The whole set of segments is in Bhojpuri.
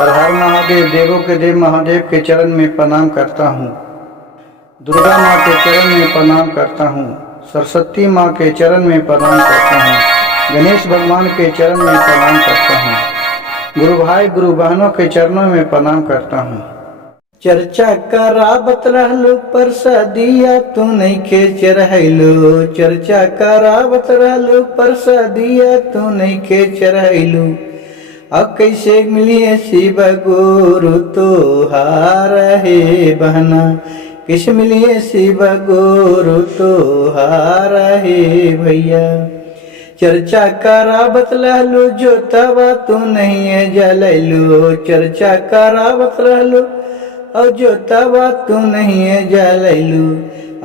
हर हर महादेव। देवों के देव महादेव के चरण में प्रणाम करता हूँ। दुर्गा माँ के चरण में प्रणाम करता हूँ। सरस्वती माँ के चरण में प्रणाम करता हूँ। गणेश भगवान के चरण में प्रणाम करता हूँ। गुरु भाई गुरु बहनों के चरणों में प्रणाम करता हूँ। चर्चा करावत रहलो प्रसादिया तू नइखे चढ़ैलो। चर्चा करावत रहलो प्रसादिया तू नइखे चढ़ैलो। अब कैसे मिलिए शिव गुरु तोहार हे बहना। कैसे मिलिए शिव गुरु तोहार हे भैया। चर्चा करावत रहलो जोतवा तू नहीं जलैलो। चर्चा करावत रहलो और जोतवा तू नहीं जलैलू।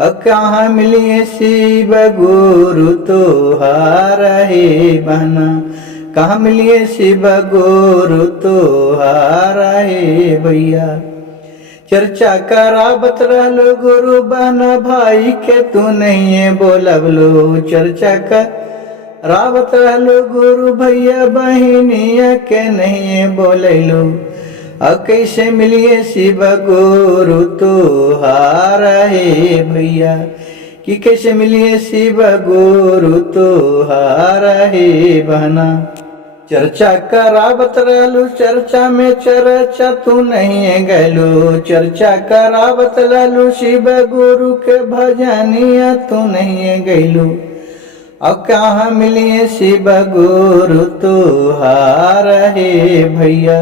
अब कहाँ मिलिए शिव गुरु तोहार हे बहना। कहाँ मिलिए शिव गुरु तोहार हे भैया। चर्चा करावत रहलो गुरु बहना भाई के तू नहीं बोलबलो। चर्चा करावत रहलो गुरु भैया बहनिया के नहीं बोलैलो। अब कैसे मिलिए शिव गुरु तोहार हे भैया। कि कैसे मिलिए शिव गुरु तोहार हे बहना। चर्चा करावत रहलू चर्चा में चर्चा तू नहीं गैलो। चर्चा करावत रहलू शिव गुरु के भजनिया तू नहीं गैलो। अब कहाँ मिलिए शिव गुरु तोहार हे भैया।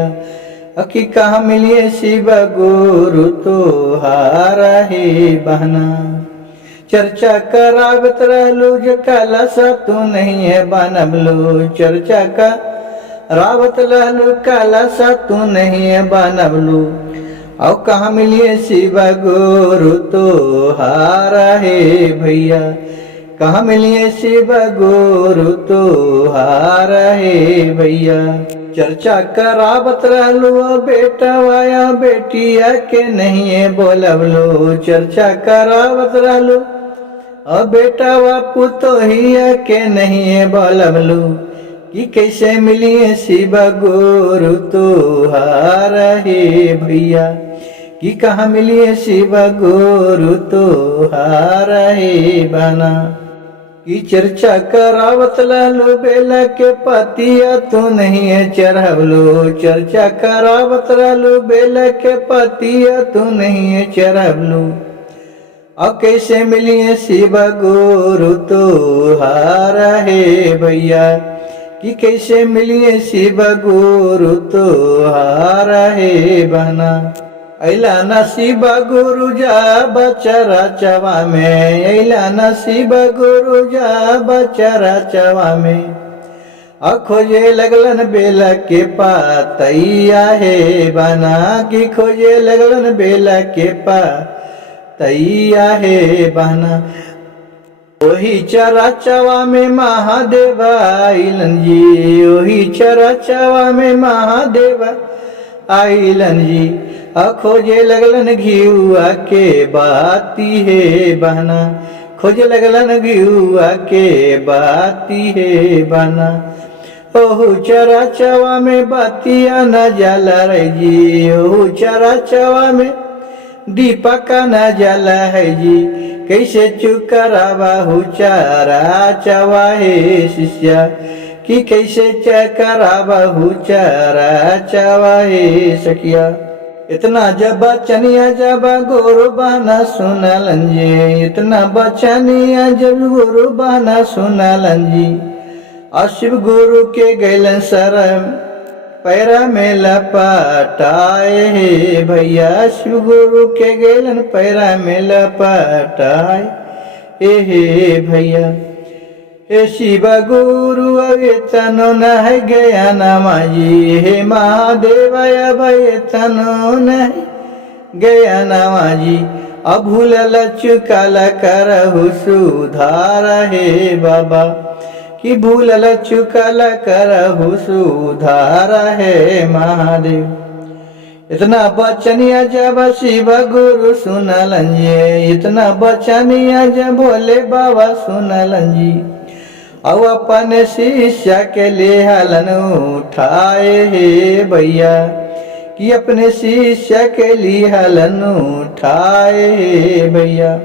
अकी कहाँ मिलिए शिव गुरु तोहार हे बहना। चर्चा करावत रहलो जो कलशा तू नहीं बनबलो। चर्चा करावत रहलो कलशा तू नहीं बनबलो। और कहाँ मिलिए शिव गुरु तोहार हे भैया। कहाँ मिलिए शिव गुरु तोहार हे भैया। चर्चा करावत रहलो बेटवाया बेटिया के नहीं बोलबलो। चर्चा करावत रहलो बेटवा पुतोहिया के नहीं बोलबलो। कि कैसे मिलिए शिव गुरु तोहार हे भैया। कि कहाँ मिलिए शिव गुरु तोहार हे बहना। कि चर्चा करावत रहलो बेला के पतिया तू नहीं चढ़बलो। चर्चा करावत रहलो बेला के पतिया तू नहीं चढ़बलो। अब कैसे मिलिए शिव गुरु तोहार हे भैया। कि कैसे मिलिए शिव गुरु तोहार हे बहना। ऐला न शिव गुरु जा बचरा चवा में। ऐला न शिव गुरु जा बचरा चवा में। खोजे लगलन बेला के पातैया हे बना। कि खोजे लगलन बेला के पातैया हे बना। ओही चरा चवा में महादेव आइलन जी। ओही चरा चवा में महादेव आइलन जी। खोजे लगलन घियुआ के बाती हे बहना। खोजे लगलन घियुआ के बाती हे बहना। ओहू चरा चवा में बातिया न जला रे जी। ओहू चरा चवा में दीपक न जला है जी। कैसे चुकरावा हु चरा चवा हे शिष्या। कि कैसे चकरावा हु चरा चवा हे सखिया। इतना जब बचनिया जब गुरु बहना सुनलन जी। इतना बचनिया जब गुरु बहना सुनलन जी। शिव गुरु के गैलन शरण पैरा में लपटाए हे भैया। शिव गुरु के गैलन पैरा में लपटाए हे भैया। हे शिव गुरु अवे तनो न गया नमाजी। हे महादेवया भय तनो न गया नमाजी। अब भूलल चुकल करहु सुधार हे बाबा। कि भूलल चुकल करहु सुधार हे महादेव। इतना बचनिया जब शिव गुरु सुनलन जी। इतना बचनिया जब भोले बाबा सुनलन जी। अब अपन शिष्य के लिए हलन उठाए हे भैया। कि अपने शिष्य के लिए हलन उठाए भैया।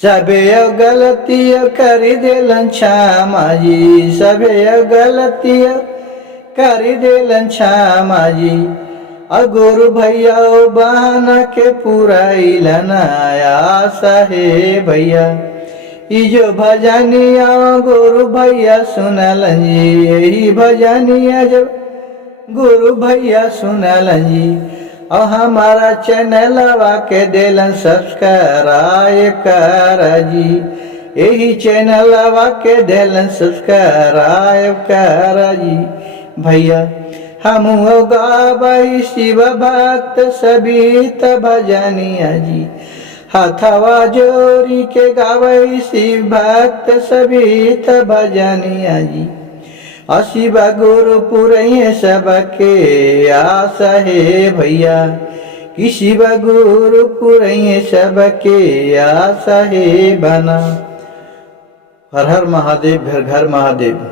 सबे गलतियाँ कर देलन क्षमा जी, सबे गलतियाँ कर देलन क्षमा जी। गुरु भैया बहाना के पुराइलन आशा है भैया। ई जो भजनिया गुरु भैया सुनलन जी, यही भजनिया जब गुरु भैया सुनलन जी। और हमारा चैनलवा के देलन सब्सक्राइब कर जी, यही चैनलवा के देलन सब्सक्राइब कर जी भैया। हम गावई शिव भक्त सभी त भजनिया जी, हथवा जोरी के गावई शिव भक्त सभी त भजनिया जी। शिव गुरु पुरैये सबके आशा है भैया, कि शिव गुरु पुरैये सबके आशा है बना। हर हर महादेव, घर घर महादेव।